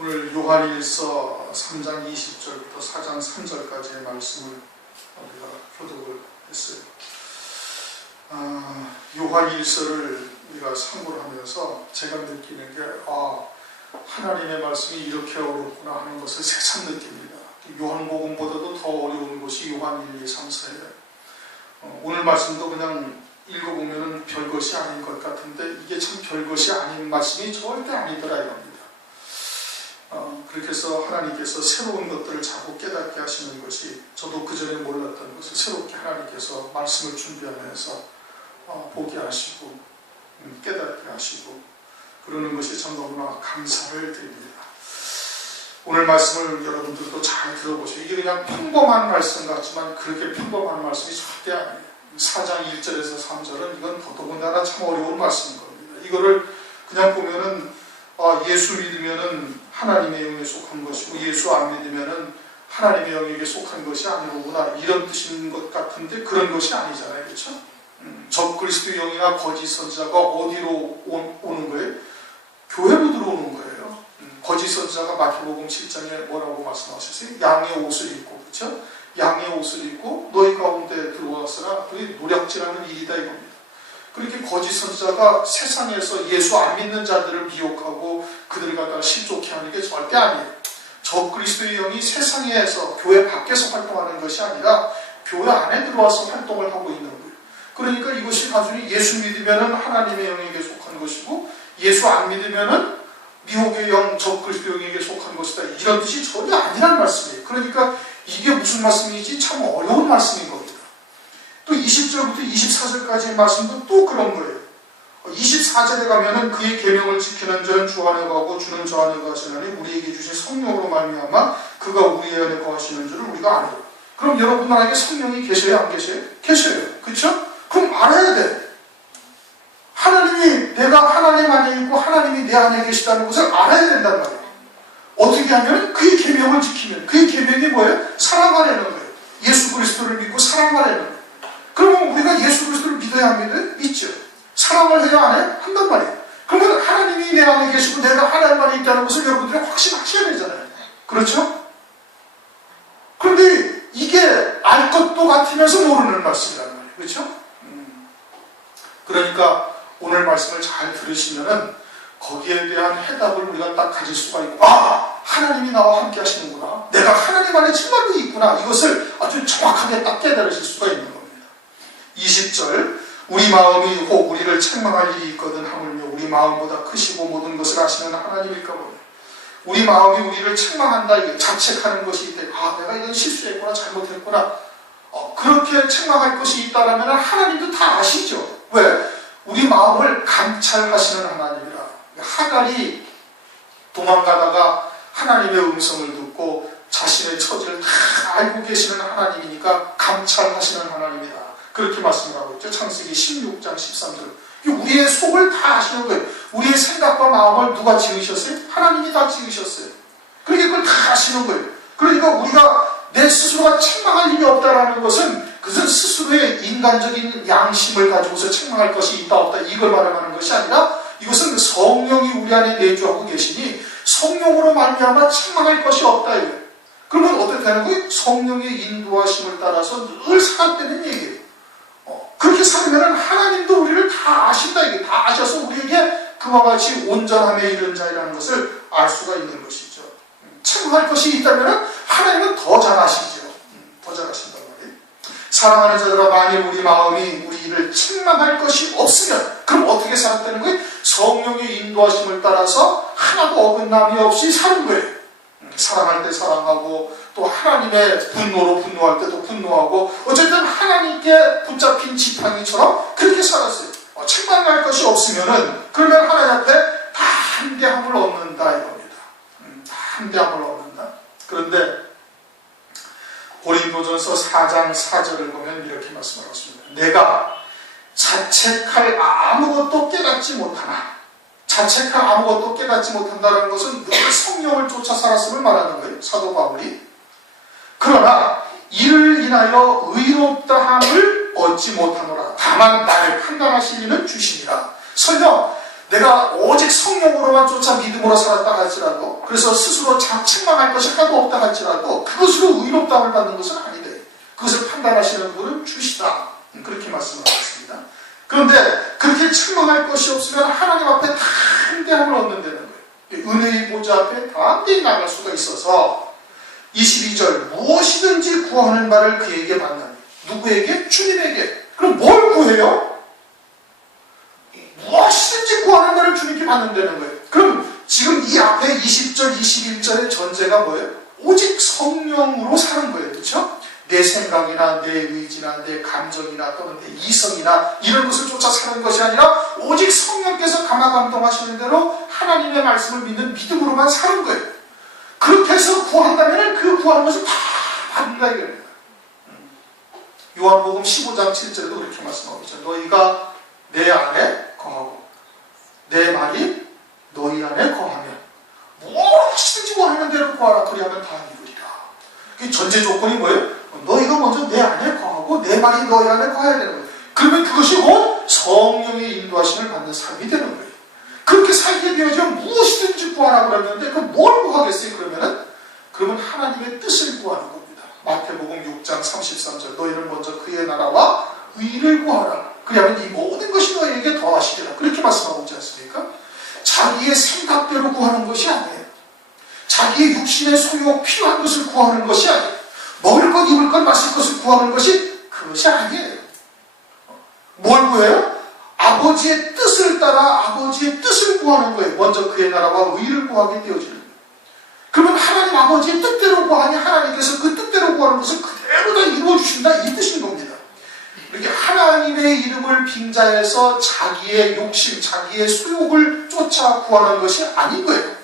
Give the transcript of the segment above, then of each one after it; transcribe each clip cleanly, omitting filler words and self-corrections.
오늘 요한일서 3장 20절부터 4장 3절까지의 말씀을 우리가 교독을 했어요. 요한일서를 우리가 참고를 하면서 제가 느끼는 게 하나님의 말씀이 이렇게 어렵구나 하는 것을 새삼 느낍니다. 요한복음보다도 더 어려운 것이 요한 1, 2, 3, 4예요. 오늘 말씀도 그냥 읽어보면 별것이 아닌 것 같은데 이게 참 별것이 아닌 말씀이 절대 아니더라 이겁니다. 그렇게 해서 하나님께서 새로운 것들을 자꾸 깨닫게 하시는 것이, 저도 그전에 몰랐던 것을 새롭게 하나님께서 말씀을 준비하면서 보게 하시고 깨닫게 하시고 그러는 것이 참 너무나 감사를 드립니다. 오늘 말씀을 여러분들도 잘 들어보세요. 이게 그냥 평범한 말씀 같지만 그렇게 평범한 말씀이 절대 아니에요. 4장 1절에서 3절은 이건 더더군다나 참 어려운 말씀인 겁니다. 이거를 그냥 보면은 예수 믿으면은 하나님의 영에 속한 것이고 예수 안 믿으면은 하나님의 영에게 속한 것이 아니로구나 이런 뜻인 것 같은데 그런 것이 아니잖아요. 그렇죠? 적그리스도 영이나 거짓 선지자가 어디로 오는 거예요? 교회로 들어오는 거예요. 거짓 선지자가 마태복음 7장에 뭐라고 말씀하셨어요? 양의 옷을 입고, 그렇죠? 양의 옷을 입고 너희 가운데 들어왔으나 그게 노략질하는 일이다 이겁니다. 그렇게 거짓 선지자가 세상에서 예수 안 믿는 자들을 미혹하고 그들을 갖다가 실족해 하는 게 절대 아니에요. 적그리스도의 영이 세상에서 교회 밖에서 활동하는 것이 아니라 교회 안에 들어와서 활동을 하고 있는 거예요. 그러니까 이것이 단순히 예수 믿으면 하나님의 영에게 속한 것이고 예수 안 믿으면 미혹의 영, 적그리스도 영에게 속한 것이다 이런 뜻이 전혀 아니란 말씀이에요. 그러니까 이게 무슨 말씀이지? 참 어려운 말씀인 겁니다. 또 20절부터 24절까지의 말씀도 또 그런 거예요. 24절에 가면은 그의 계명을 지키는 자는 주 안에 거하고 주는 저 안에 거하시나니 우리에게 주신 성령으로 말미암아 그가 우리 안에 거하시는 줄을 우리가 아노라. 그럼 여러분 안에 성령이 계셔요? 안 계셔요? 계셔요. 그렇죠? 그럼 알아야 돼. 하나님이, 내가 하나님 안에 있고 하나님이 내 안에 계시다는 것을 알아야 된단 말이에요. 어떻게 하면? 그의 계명을 지키면. 그의 계명이 뭐예요? 사랑하라는 거예요. 예수 그리스도를 믿고 사랑하라는 거예요. 그러면 우리가 예수 그리스도를 믿어야 안 믿어요? 믿죠. 사랑을 해야 안 해? 한단 말이에요. 그러면 하나님이 내 안에 계시고 내가 하나님 안에 있다는 것을 여러분들이 확신하셔야 되잖아요. 그렇죠? 그런데 이게 알 것도 같으면서 모르는 말씀이란 말이에요. 그렇죠? 그러니까 오늘 말씀을 잘 들으시면은 거기에 대한 해답을 우리가 딱 가질 수가 있고, 하나님이 나와 함께 하시는구나, 내가 하나님 안에 정말로 있구나, 이것을 아주 정확하게 딱 깨달으실 수가 있는 겁니다. 20절, 우리 마음이 혹 우리를 책망할 일이 있거든 하물며 우리 마음보다 크시고 모든 것을 아시는 하나님일까 보네. 우리 마음이 우리를 책망한다, 이게 자책하는 것이 있대. 내가 이건 실수했구나, 잘못했구나, 그렇게 책망할 것이 있다라면 하나님도 다 아시죠. 왜? 우리 마음을 감찰하시는 하나님이라. 하갈이 도망가다가 하나님의 음성을 듣고 자신의 처지를 다 알고 계시는 하나님이니까 감찰하시는 하나님이다. 그렇게 말씀을 하고 있죠. 창세기 16장 13절. 우리의 속을 다 아시는 거예요. 우리의 생각과 마음을 누가 지으셨어요? 하나님이 다 지으셨어요. 그러니까 그걸 다 아시는 거예요. 그러니까 우리가 내 스스로가 책망할 일이 없다라는 것은 그것은 스스로의 인간적인 양심을 가지고서 책망할 것이 있다 없다 이걸 말하는 것이 아니라 이것은 성령이 우리 안에 내주하고 계시니 성령으로 말미암아 책망할 것이 없다 이거예요. 그러면 어떻게 되는 거예요? 성령의 인도하심을 따라서 늘 살아가는 얘기예요. 그렇게 살면 하나님도 우리를 다 아신다 이게 다 아셔서 우리에게 그와 같이 온전함에 이른 자이라는 것을 알 수가 있는 것이죠. 책망할 것이 있다면 하나님은 더 잘 아시죠. 더 잘 아신단 말이에요. 사랑하는 자들아, 만일 우리 마음이 우리를 책망할 것이 없으면 그럼 어떻게 살았다는 거예요? 성령의 인도하심을 따라서 하나도 어긋남이 없이 사는 거예요. 사랑할 때 사랑하고 또 하나님의 분노로 분노할 때도 분노하고 어쨌든 하나님께 붙잡힌 지팡이처럼 그렇게 살았어요. 책망할 것이 없으면은 그러면 하나님 앞에 다 함대함을 얻는다 이겁니다. 다 함대함을 얻는다. 그런데 고린도전서 4장 4절을 보면 이렇게 말씀을 하십니다. 내가 자책할 아무것도 깨닫지 못하나, 자책할 아무것도 깨닫지 못한다는 것은 늘 성령을 쫓아 살았음을 말하는 거예요. 사도 바울이. 그러나 이를 인하여 의롭다함을 얻지 못하노라. 다만 나를 판단하실 이는 주시니라. 설령 내가 오직 성령으로만 쫓아 믿음으로 살았다 할지라도, 그래서 스스로 책망할 것이 하나도 없다 할지라도 그것으로 의롭다함을 받는 것은 아니되 그것을 판단하시는 분은 주시다. 그렇게 말씀을 하셨습니다. 그런데 그렇게 책망할 것이 없으면 하나님 앞에 담대함을 얻는다는 거예요. 은혜의 보좌 앞에 담대히 나갈 수가 있어서 22절 무엇이든지 구하는 바를 그에게 받나니. 누구에게? 주님에게. 그럼 뭘 구해요? 무엇이든지 구하는 바를 주님께 받는다는 거예요. 그럼 지금 이 앞에 20절, 21절의 전제가 뭐예요? 오직 성령으로 사는 거예요. 그렇죠? 내 생각이나 내 의지나 내 감정이나 또는 내 이성이나 이런 것을 쫓아 사는 것이 아니라 오직 성령께서 감화감동하시는 대로 하나님의 말씀을 믿는 믿음으로만 사는 거예요. 그렇게 해서 구한다면 그 구하는 것을 다 받는다 이거예요. 요한복음 15장 7절에도 그렇게 말씀하고 있죠. 너희가 내 안에 거하고 내 말이 너희 안에 거하면 무엇이든지 구하는 대로 구하라. 그리하면 다 이루리라. 그 전제 조건이 뭐예요? 너희가 먼저 내 안에 거하고 내 말이 너희 안에 거해야 되는 거예요. 그러면 그것이 곧 성령의 인도하심을 받는 삶이 되는 거예요. 그렇게 살게 되어지면 무엇이든지 구하라 그러는데 그럼 뭘 구하겠어요? 그러면 하나님의 뜻을 구하는 겁니다. 마태복음 6장 33절 너희는 먼저 그의 나라와 의를 구하라. 그러면 이 모든 것이 너희에게 더하시리라. 그렇게 말씀하고 있지 않습니까? 자기의 생각대로 구하는 것이 아니에요. 자기의 육신의 소유 필요한 것을 구하는 것이 아니에요. 먹을 것, 입을 것, 마실 것을 구하는 것이 그것이 아니에요. 뭘 구해요? 아버지의 뜻을 따라 아버지의 뜻을 구하는 거예요. 먼저 그의 나라와 의를 구하게 되어지는 거예요. 그러면 하나님 아버지의 뜻대로 구하니 하나님께서 그 뜻대로 구하는 것을 그대로 다 이루어주신다 이 뜻인 겁니다. 이렇게 하나님의 이름을 빙자해서 자기의 욕심, 자기의 소욕을 쫓아 구하는 것이 아닌 거예요.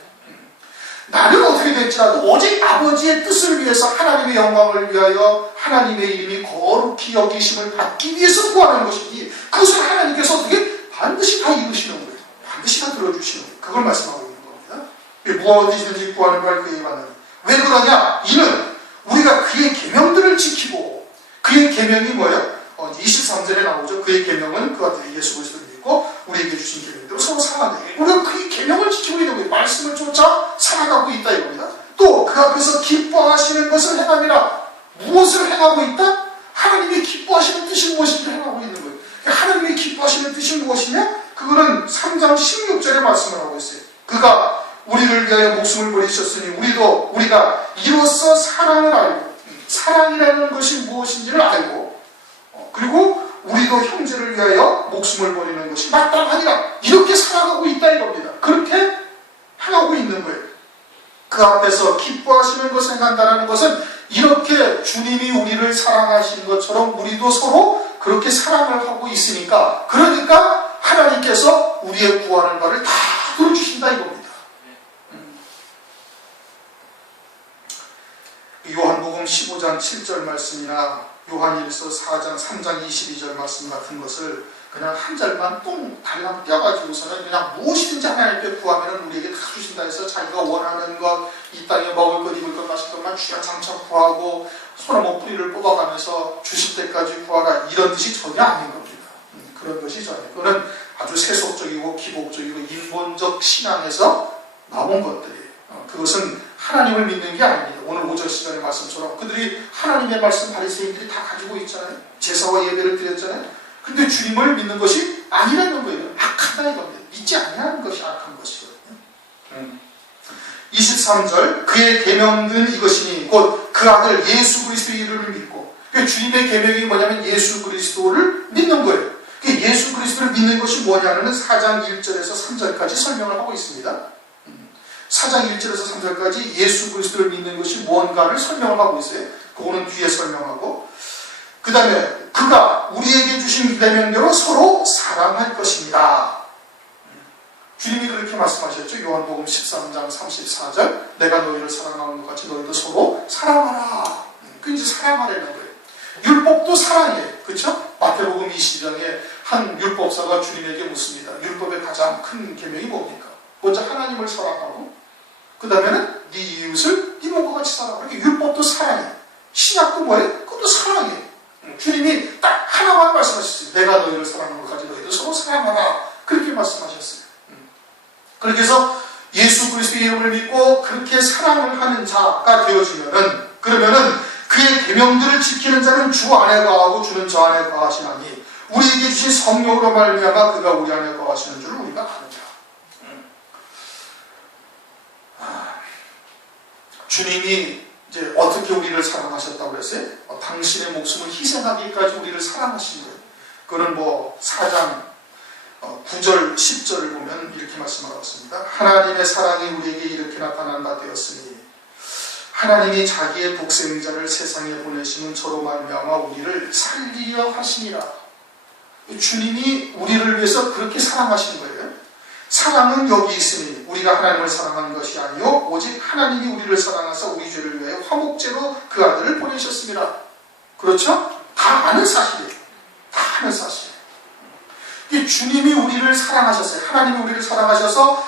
나는 어떻게 될지라도 오직 아버지의 뜻을 위해서 하나님의 영광을 위하여 하나님의 이름이 거룩히 여기심을 받기 위해서 구하는 것이니 그것을 하나님께서 어떻게 반드시 다 이루시는 거예요. 반드시 다 들어주시는 거예요. 그걸 말씀하고 있는 겁니다. 무엇이든지 구하는 걸 그에게 받는. 왜 그러냐? 이는 우리가 그의 계명들을 지키고 그의 계명이 뭐예요? 23절에 나오죠. 그의 계명은 그와 같은 예수 그리스도를 믿고 우리에게 주신 계명대로 서로 살아가는 거예요. 우리가 그의 계명을 지키고 있는 거예요. 말씀을 쫓아 살아가고 있다 이겁니다. 또 그 앞에서 기뻐하시는 것을 행함이라. 무엇을 행하고 있다? 하나님이 기뻐하시는 뜻이 무엇인지 행하고 있는 거예요. 하나님이 기뻐하시는 뜻이 무엇이냐? 그거는 3장 16절에 말씀을 하고 있어요. 그가 우리를 위하여 목숨을 버리셨으니 우리가 이로써 사랑을 알고 사랑이라는 것이 무엇인지를 알고 그리고 우리도 형제를 위하여 목숨을 버리는 것이 마땅하니라. 이렇게 살아가고 있다 이겁니다. 그렇게 행하고 있는 거예요. 그 앞에서 기뻐하시는 것을 행한다는 것은 이렇게 주님이 우리를 사랑하신 것처럼 우리도 서로 그렇게 사랑을 하고 있으니까 그러니까 하나님께서 우리의 구하는 바를 다 들어주신다 이겁니다. 요한복음 15장 7절 말씀이나 요한일서 4장 3장 22절 말씀 같은 것을 그냥 한 절만 똥 달랑 떼어가지고서는 그냥 무엇이든지 하나님께 구하면 우리에게 다 주신다 해서 자기가 원하는 것, 이 땅에 먹을 것, 입을 것, 마실 것만 주야장창 구하고 소나무 뿌리를 뽑아가면서 주실 때까지 구하라 이런 뜻이 전혀 아닌 겁니다. 그런 것이 전혀. 그거는 아주 세속적이고 기복적이고 인본적 신앙에서 나온 것들이에요. 그것은 하나님을 믿는 게 아닙니다. 오늘 5절 시간의 말씀처럼 그들이 하나님의 말씀 바리새인들이 다 가지고 있잖아요. 제사와 예배를 드렸잖아요. 근데 주님을 믿는 것이 아니라는 거예요. 악하다 이겁니다. 믿지 아니하는 것이 악한 것이거든요. 23절 그의 계명은 이것이니 곧 그 아들 예수 그리스도의 이름을 믿고 주님의 계명이 뭐냐면 예수 그리스도를 믿는 거예요. 예수 그리스도를 믿는 것이 뭐냐는 4장 1절에서 3절까지 설명을 하고 있습니다. 4장 1절에서 3절까지 예수 그리스도를 믿는 것이 뭔가를 설명을 하고 있어요. 그거는 뒤에 설명하고 그 다음에 그가 우리에게 주신 계명대로 서로 사랑할 것입니다. 주님이 그렇게 말씀하셨죠. 요한복음 13장 34절 내가 너희를 사랑하는 것 같이 너희도 서로 사랑하라. 그 이제 사랑하라는 거예요. 율법도 사랑이에요. 그렇죠? 마태복음 20장에 한 율법사가 주님에게 묻습니다. 율법의 가장 큰 계명이 뭡니까? 먼저 하나님을 사랑하고 그 다음에는 네 이웃을 네 몸과 같이 사랑하라. 율법도 사랑이에요. 신약도 뭐예요? 그것도 사랑이에요. 주님이 딱 하나만 말씀하셨어요. 내가 너희를 사랑하는 것 같이 너희도 서로 사랑하라. 그렇게 말씀하셨어요. 그렇게 해서 예수 그리스도의 이름을 믿고 그렇게 사랑을 하는 자가 되어지면은, 그러면은 그의 계명들을 지키는 자는 주 안에 거하고 주는 저 안에 거하시나니 우리에게 주신 성령으로 말미암아 그가 우리 안에 거하시는 줄을 우리가 아느냐. 주님이 이제 어떻게 우리를 사랑하셨다고 그랬어요? 당신의 목숨을 희생하기까지 우리를 사랑하신 거예요. 그거는 4장 9절 10절을 보면 이렇게 말씀하고 있습니다. 하나님의 사랑이 우리에게 이렇게 나타난 바 되었으니 하나님이 자기의 독생자를 세상에 보내시는 저로 말미암아 우리를 살리려 하시니라. 주님이 우리를 위해서 그렇게 사랑하신 거예요. 사랑은 여기 있으니 우리가 하나님을 사랑한 것이 아니요 오직 하나님이 우리를 사랑하사 우리 죄를 위하여 화목제로 그 아들을 보내셨습니다. 그렇죠? 다 아는 사실이에요. 다 아는 사실. 주님이 우리를 사랑하셨어요. 하나님이 우리를 사랑하셔서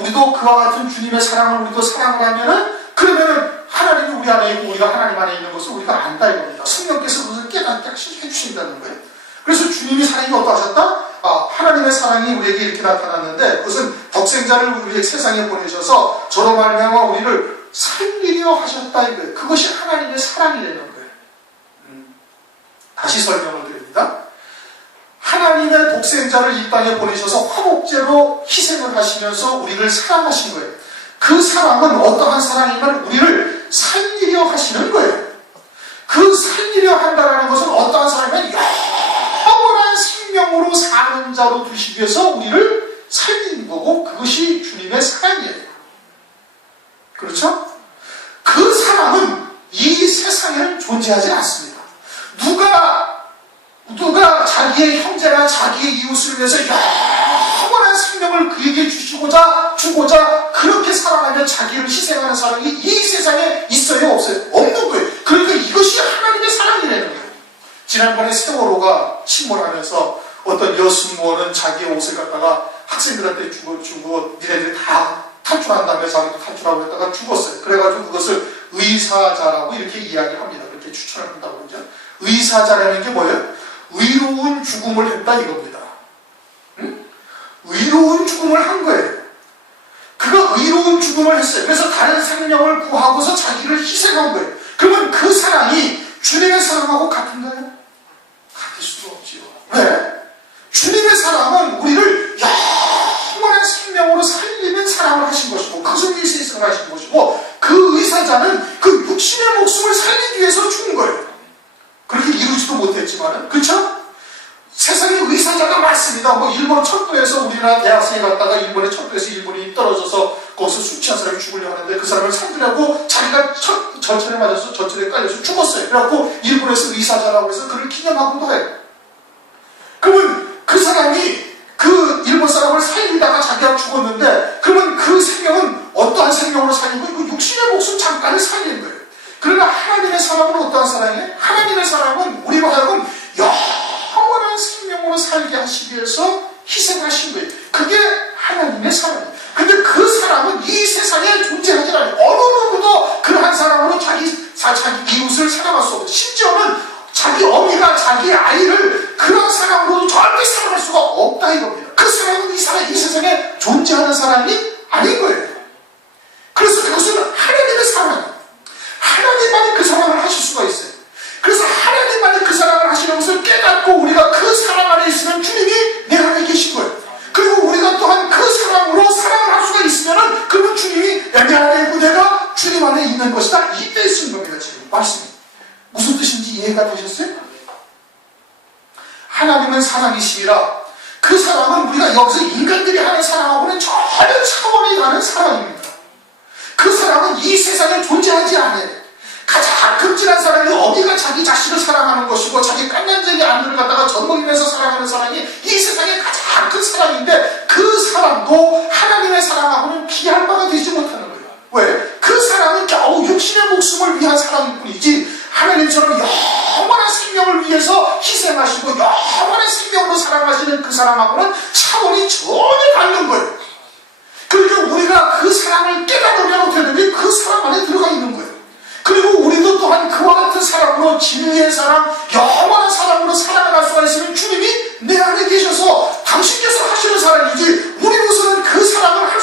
우리도 그와 같은 주님의 사랑을 우리도 사랑을 하면은, 그러면은 하나님이 우리 안에 있고 우리가 하나님 안에 있는 것을 우리가 안다 이겁니다. 성령께서 그것을 깨닫게 해주신다는 거예요. 그래서 주님이 사랑이 어떠하셨다? 하나님의 사랑이 우리에게 이렇게 나타났는데 그것은 독생자를 우리 세상에 보내셔서 저로 말미암아 우리를 살리려 하셨다 이거예요. 그것이 하나님의 사랑이라는 거예요. 다시 설명을 드립니다. 하나님의 독생자를 이 땅에 보내셔서 화목제로 희생을 하시면서 우리를 사랑하신 거예요. 그 사랑은 어떠한 사랑이면 우리를 살리려 하시는 거예요. 그 살리려 한다는 것은 어떠한 사랑이면 영원한 생명으로 사는 자로 두시기 위해서 우리를 살리는 거고, 그것이 주님의 사랑이에요. 그렇죠? 그 사랑은 이 세상에는 존재하지 않습니다. 누가 자기의 형제나 자기의 이웃을 위해서 영원한 생명을 그에게 주고자 그렇게 사랑하며 자기를 희생하는 사랑이 이 세상에 있어요? 없어요? 없는 거예요. 그러니까 이것이 하나님의 사랑이라는 거예요. 지난번에 세월호가 침몰하면서 어떤 여승무원은 자기의 옷을 갖다가 학생들한테 주고 니네들이 다 탈출한 다음에 자기도 탈출하고 했다가 죽었어요. 그래가지고 그것을 의사자라고 이렇게 이야기합니다. 그렇게 추천을 한다고 그러죠. 의사자라는 게 뭐예요? 의로운 죽음을 했다 이겁니다. 응? 의로운 죽음을 한 거예요. 그가 의로운 죽음을 했어요. 그래서 다른 생명을 구하고서 자기를 희생한 거예요. 그러면 그 사랑이 주님의 사랑하고 같은가요? 같을 수가 없지요. 왜? 주님의 사랑은 우리를 영원한 생명으로 살리는 사랑을 하신 것이고, 그것을 위해서 희생을 하신 것이고, 그 의사자는 그 육신의 목숨을 살리기 위해서 죽은 거예요. 그렇게 이루지도 못했지만은, 그렇죠? 세상에 의사자가 많습니다. 일본 철도에서 우리나라 대학생이 갔다가 일본의 철도에서 일본인이 떨어져서 거기서 술 취한 사람이 죽으려고 하는데 그 사람을 살리려고 자기가 전철에 맞아서 전철에 깔려서 죽었어요. 그래갖고 일본에서 의사자라고 해서 그를 기념하고도 해요. 그러면 그 사람이 그 일본 사람을 살리다가 자기가 죽었는데, 그러면 그 생명은 어떠한 생명으로 살린 거예요? 육신의 목숨 잠깐을 살린 거예요. 그러나 하나님의 사랑은 어떠한 사랑이에요? 하나님의 사랑은 우리로 하여금 영원한 생명으로 살게 하시기 위해서 희생하신 거예요. 그게 하나님의 사랑이에요. 근데 그 사랑은 이 세상에 존재하지 않아요. 어느 누구도 그러한 사랑으로 자기 이웃을 사랑할 수 없어요. 심지어는 자기 어미가 자기 아이를 그런 사랑으로도 절대 사랑할 수가 없다 이겁니다. 그 사랑은 이 세상에 존재하는 사랑이 아닌 거예요. 그래서 그것은 하나님의 사랑이에요. 하나님만이 그 사랑을 하실 수가 있어요. 그래서 하나님만이 그 사랑을 하시는 것을 깨닫고 우리가 그 사랑 안에 있으면 주님이 내 안에 계신 거예요. 그리고 우리가 또한 그 사랑으로 사랑을 할 수가 있으면 그러면 주님이 내 안에 있고 내가 주님 안에 있는 것이다. 이때 쓴 겁니다. 지금 말씀이 무슨 뜻인지 이해가 되셨어요? 하나님은 사랑이시라. 그 사랑은 우리가 여기서 인간들이 하는 사랑하고는 전혀 차원이 다른 사랑입니다. 그 사랑은 이 세상에 존재하지 않아요. 가장 극진한 사랑이 어미가 자기 자식을 사랑하는 것이고, 자기 깐난쟁이 아들을 갖다가 젖먹이면서 사랑하는 사랑이 이 세상의 가장 큰 사랑인데, 그 사랑도 하나님의 사랑하고는 비할 바가 되지 못하는 거예요. 왜? 그 사랑은 겨우 육신의 목숨을 위한 사랑일 뿐이지, 하나님처럼 영원한 생명을 위해서 희생하시고 영원한 생명으로 사랑하시는 그 사랑하고는 차원이 전혀 다른 거예요. 그러니까 우리가 그 사랑을 깨달으면 어떻게 되니? 그 사랑 안에 들어가 있는 거예요. 그리고 우리도 또한 그와 같은 사랑으로, 진리의 사랑, 영원한 사랑으로 사랑을 할 수가 있으면 주님이 내 안에 계셔서 당신께서 하시는 사랑이지, 우리로서는 그 사랑을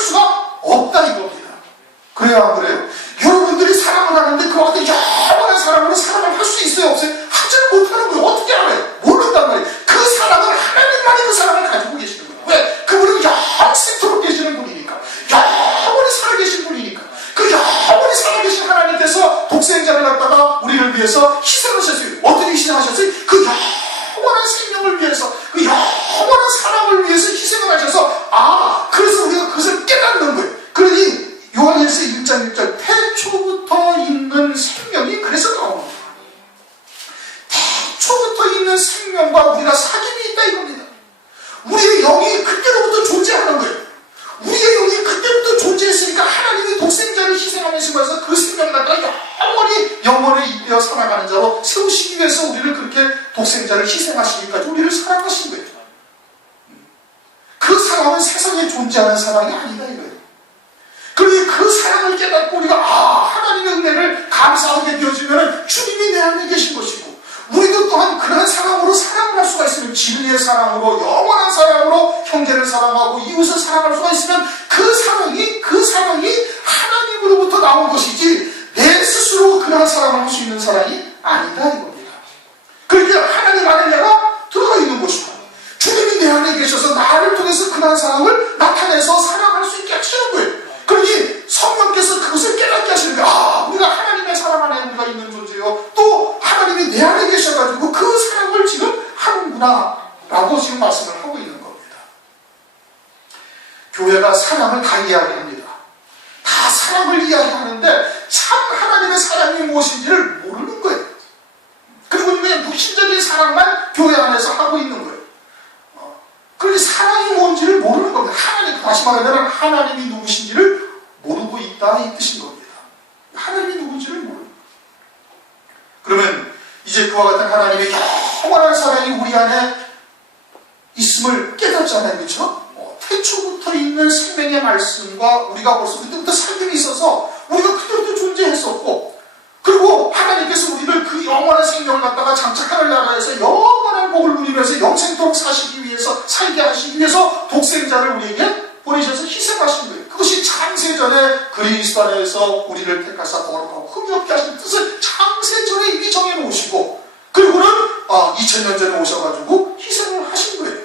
태초부터 있는 생명과 우리가 사귐이 있다 이겁니다. 우리의 영이 그때로부터 존재하는 거예요. 우리의 영이 그때부터 존재했으니까 하나님이 독생자를 희생하면서 그 생명을 갖다가 영원히 잇대어 살아가는 자로 세우시기 위해서 우리를 그렇게 독생자를 희생하시기까지 우리를 사랑하신 거예요. 그 사랑은 세상에 존재하는 사랑이 아니다 이거예요. 그러니 그 사랑을 깨닫고 우리가 하나님의 은혜를 감사하게 되어지면 주님이 내 안에 계신 것이고, 우리도 또한 그런 사랑으로 사랑을 할 수가 있으면, 진리의 사랑으로, 영원한 사랑으로 형제를 사랑하고 이웃을 사랑할 수가 있으면 그 사랑이 하나님으로부터 나온 것이지 내 스스로 그런 사랑을 할 수 있는 사랑이 아니다 이겁니다. 그러니까 하나님 안에 내가 들어가 있는 것이고, 주님이 내 안에 계셔서 나를 통해서 그런 사랑을 나타내서 사랑할 수 있게 하시는 거예요. 그러니 성령께서 그것을 깨닫게 하시는 거예요. 우리가 하나님의 사랑 안에 우리가 있는 존재요, 또 하나님이 내 안에 계셔가지고 그 사랑을 지금 하는구나 라고 지금 말씀을 하고 있는 겁니다. 교회가 사랑을 다 이야기합니다. 다 사랑을 이야기하는데 참 하나님의 사랑이 무엇인지를 모르는 거예요. 그리고 그냥 육신적인 사랑만 교회 안에서 하고 있는 거예요. 그러니 사랑이 뭔지를 모르는 겁니다. 다시 말하면 하나님이 누구신지를 모르고 있다 이 뜻인 겁니다. 하나님이 누군지를 모르는 거예요. 그러면 이제 그와 같은 하나님의 영원한 사랑이 우리 안에 있음을 깨닫잖아요. 그렇죠? 태초부터 있는 생명의 말씀과 우리가 벌써 그때부터 사귐이 있어서 우리가 그때부터 존재했었고, 그리고 하나님께서 우리를 그 영원한 생명을 갖다가 장차 하늘나라에서 영원한 복을 누리면서 영생토록 살게 하시기 위해서 독생자를 우리에게 보내셔서 희생하신 거예요. 그것이 창세전에 그리스도 안에서 우리를 택하사 거룩하고 흠이 없게 하신 뜻을 창세전에 이미 정해놓으시고, 그리고는 2000년 전에 오셔가지고 희생을 하신 거예요.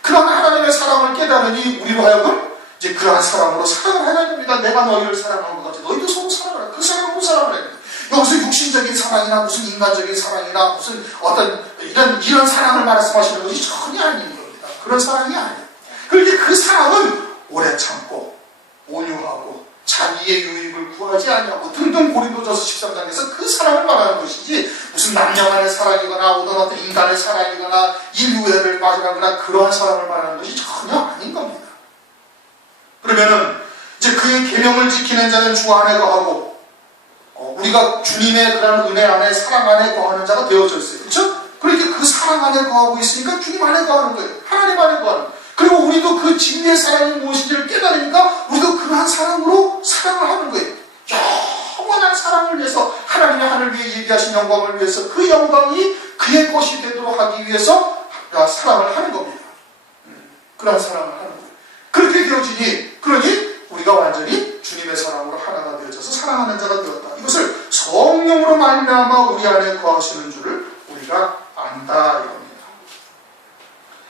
그런 하나님의 사랑을 깨달으니 우리로 하여금 이제 그러한 사랑으로 사랑을 해야 됩니다. 내가 너희를 사랑한 것 같이 너희도 서로 사랑을 해. 그 사랑으로 사랑을 해야 됩니다. 여기서 육신적인 사랑이나 무슨 인간적인 사랑이나 무슨 어떤 이런 사랑을 말씀하시는 것이 전혀 아닌 겁니다. 그런 사랑이 아니에요. 그러니까 그 사랑은 오래 참고 온유하고 자기의 유익을 구하지 아니하고 등등 고린도전서 13장에서 그 사랑을 말하는 것이지, 무슨 남녀 간의 사랑이거나 어떤 인간의 사랑이거나 인류애를 맞이하거나 그러한 사랑을 말하는 것이 전혀 아닌 겁니다. 그러면은 이제 그의 계명을 지키는 자는 주 안에 거하고, 우리가 주님의 그런 은혜 안에 사랑 안에 거하는 자가 되어져 있어요. 그렇죠? 그러니까 그 사랑 안에 거하고 있으니까 주님 안에 거하는 거예요. 하나님 안에 거하는 거예요. 그리고 우리도 그 진리의 사랑이 무엇인지를 깨달으니까 우리도 그러한 사랑으로 사랑을 하는 거예요. 영원한 사랑을 위해서, 하나님의 하늘 위에 예비하신 영광을 위해서 그 영광이 그의 것이 되도록 하기 위해서 사랑을 하는 겁니다. 그러한 사랑을 하는 거예요. 그렇게 되어지니, 그러니 우리가 완전히 주님의 사랑으로 하나가 되어져서 사랑하는 자가 되었다. 이것을 성령으로 말미암아 우리 안에 거하시는 줄을 우리가 안다 이겁니다.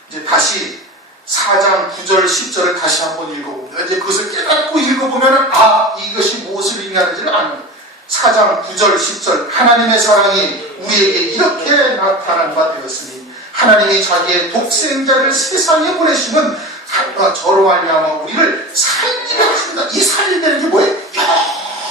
이제 다시 4장 9절 10절을 다시 한번 읽어봅니다. 이제 그것을 깨닫고 읽어보면 이것이 무엇을 의미하는지를 아는 거예요. 4장 9절 10절 하나님의 사랑이 우리에게 이렇게 나타난 바 되었으니 하나님이 자기의 독생자를 세상에 보내심은 저로 말미암아 우리를 살리게 하십니다. 이 살리게 게 뭐예요?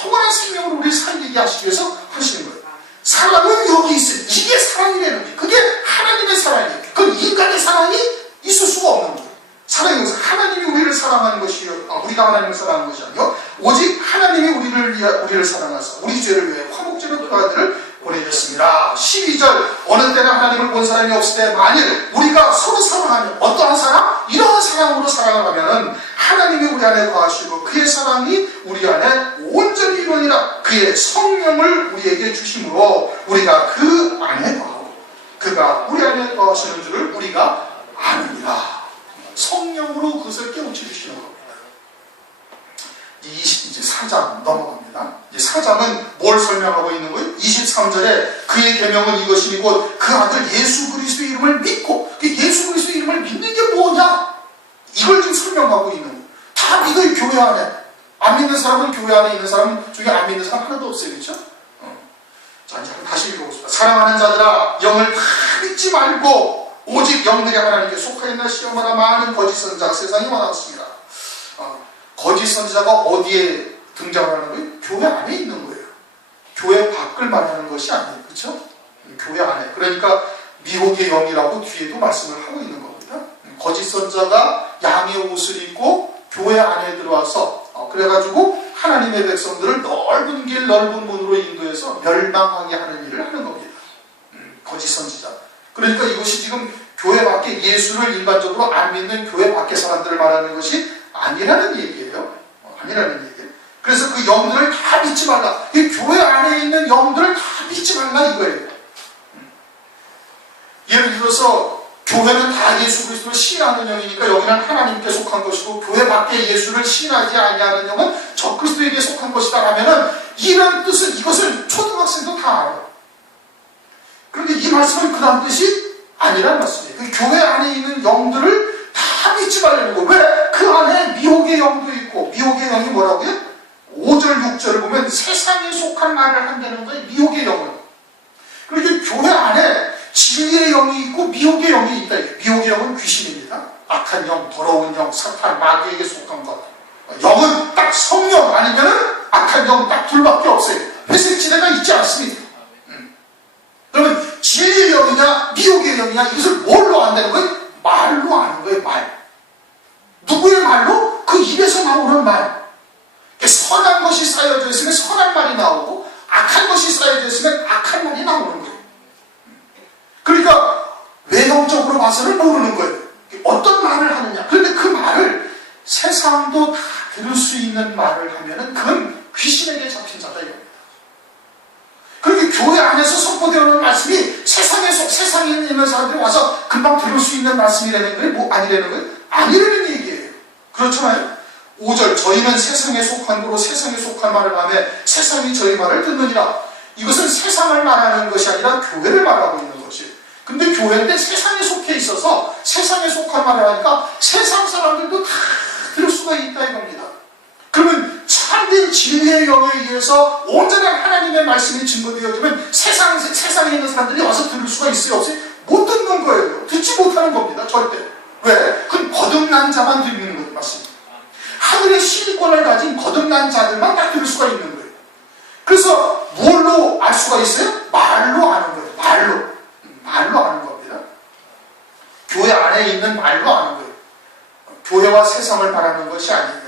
영원한 생명으로 우리를 살리게 하시기 위해서 하시는 거예요. 사랑은 여기 있어요. 이게 사랑이라는 거예요. 그게 하나님의 사랑이에요. 그건 인간의 사랑이 있을 수가 없는 거예요. 사랑이 하나님이 우리를 사랑하는 것이 우리가 하나님을 사랑하는 것이 아니요, 오직 하나님이 우리를 사랑하사 우리 죄를 위해 화목제로 그 아들을 보내셨습니다. 12절 어느 때는 하나님을 본 사람이 없을 때 만일 우리가 서로 사랑하면 어떠한 사랑? 이러한 사랑으로 사랑을 하면은 하나님이 우리 안에 거하시고 그의 사랑이 우리 안에 온전히 이루니라. 그의 성령을 우리에게 주심으로 우리가 그 안에 거하고 그가 우리 안에 거하시는 줄을 우리가 아느니라. 성령으로 그것을 깨우쳐 주시는 겁니다. 이제 4장 넘어갑니다. 이제 4장은 뭘 설명하고 있는 거예요? 23절에 그의 계명은 이것이니 곧 그 아들 예수 그리스도의 이름을 믿고, 그 예수 그리스도의 이름을 믿는 게 뭐냐? 이걸 지금 설명하고 있는 거예요. 다 믿어요. 교회 안에. 안 믿는 사람은, 교회 안에 있는 사람 중에 안 믿는 사람 하나도 없어요. 그렇죠? 자, 이제 다시 읽어보겠습니다. 사랑하는 자들아, 영을 다 믿지 말고 오직 영들이 하나님께 속하였나 시험하라. 많은 거짓 선지자가 세상에 많았습니다. 거짓 선지자가 어디에 등장하는 거예요? 교회 안에 있는 거예요. 교회 밖을 말하는 것이 아니에요. 그렇죠? 교회 안에. 그러니까 미혹의 영이라고 뒤에도 말씀을 하고 있는 겁니다. 거짓 선자가 양의 옷을 입고 교회 안에 들어와서 그래가지고 하나님의 백성들을 넓은 길 넓은 문으로 인도해서 멸망하게 하는 일을 하는 겁니다. 거짓 선지자. 그러니까 이것이 지금 교회 밖에 예수를 일반적으로 안 믿는 교회 밖의 사람들을 말하는 것이 아니라는 얘기예요. 아니라는 얘기예요. 그래서 그 영들을 다 믿지 말라. 이 교회 안에 있는 영들을 다 믿지 말라 이거예요. 예를 들어서 교회는 다 예수 그리스도를 시인하는 영이니까 여기는 하나님께 속한 것이고 교회 밖에 예수를 시인하지 아니하는 영은 적그리스도에게 속한 것이다 하면은 이런 뜻은 이것을 초등학생도 다 알아요. 그런데 이 말씀은 그런 뜻이 아니란 말씀이에요. 그 교회 안에 있는 영들을 다 믿지 말라는 거. 왜? 그 안에 미혹의 영도 있고 미혹의 영이 뭐라고요? 5절 6절을 보면 세상에 속한 말을 한다는 거예요. 미혹의 영은. 그러니까 교회 안에 진리의 영이 있고 미혹의 영이 있다. 미혹의 영은 귀신입니다. 악한 영, 더러운 영, 사탄, 마귀에게 속한 것. 영은 딱 성령 아니면은 악한 영 딱 둘밖에 없어요. 회색지대가 있지 않습니다. 그러면 진리의 영이냐 미혹의 영이냐 이것을 뭘로 안다는 거예요? 말로 아는 거예요. 말. 누구의 말로? 그 입에서 나오는 말. 선한 것이 쌓여져 있으면 선한 말이 나오고 악한 것이 쌓여져 있으면 악한 말이 나오는 거예요. 그러니까 외형적으로 봐서는 모르는 거예요. 어떤 말을 하느냐. 그런데 그 말을 세상도 다 들을 수 있는 말을 하면은 그건 귀신에게 잡힌 자다 이겁니다. 그렇게 교회 안에서 선포되는 말씀이 세상에 있는 사람들이 와서 금방 들을 수 있는 말씀이라는 거예요? 뭐 아니라는 거예요? 아니라는 얘기예요. 그렇잖아요? 5절 저희는 세상에 속한 거로 세상에 속한 말을 하며 세상이 저희 말을 듣느니라. 이것은 세상을 말하는 것이 아니라 교회를 말하고 있는 것이에요. 근데 교회인데 세상에 속해 있어서 세상에 속한 말을 하니까 세상 사람들도 다 들을 수가 있다 이겁니다. 그러면 참된 진리의 영에 의해서 온전한 하나님의 말씀이 증거되어지면 세상에 있는 사람들이 와서 들을 수가 있어요? 없어요? 못 듣는 거예요. 듣지 못하는 겁니다. 절대. 왜? 그건 거듭난 자만 듣는 거예요. 맞습니다. 하늘의 시민권을 가진 거듭난 자들만 딱 들을 수가 있는 거예요. 그래서 뭘로 알 수가 있어요? 말로 아는 거예요. 말로 아는 겁니다. 교회 안에 있는 말로 아는 거예요. 교회와 세상을 말하는 것이 아니에요.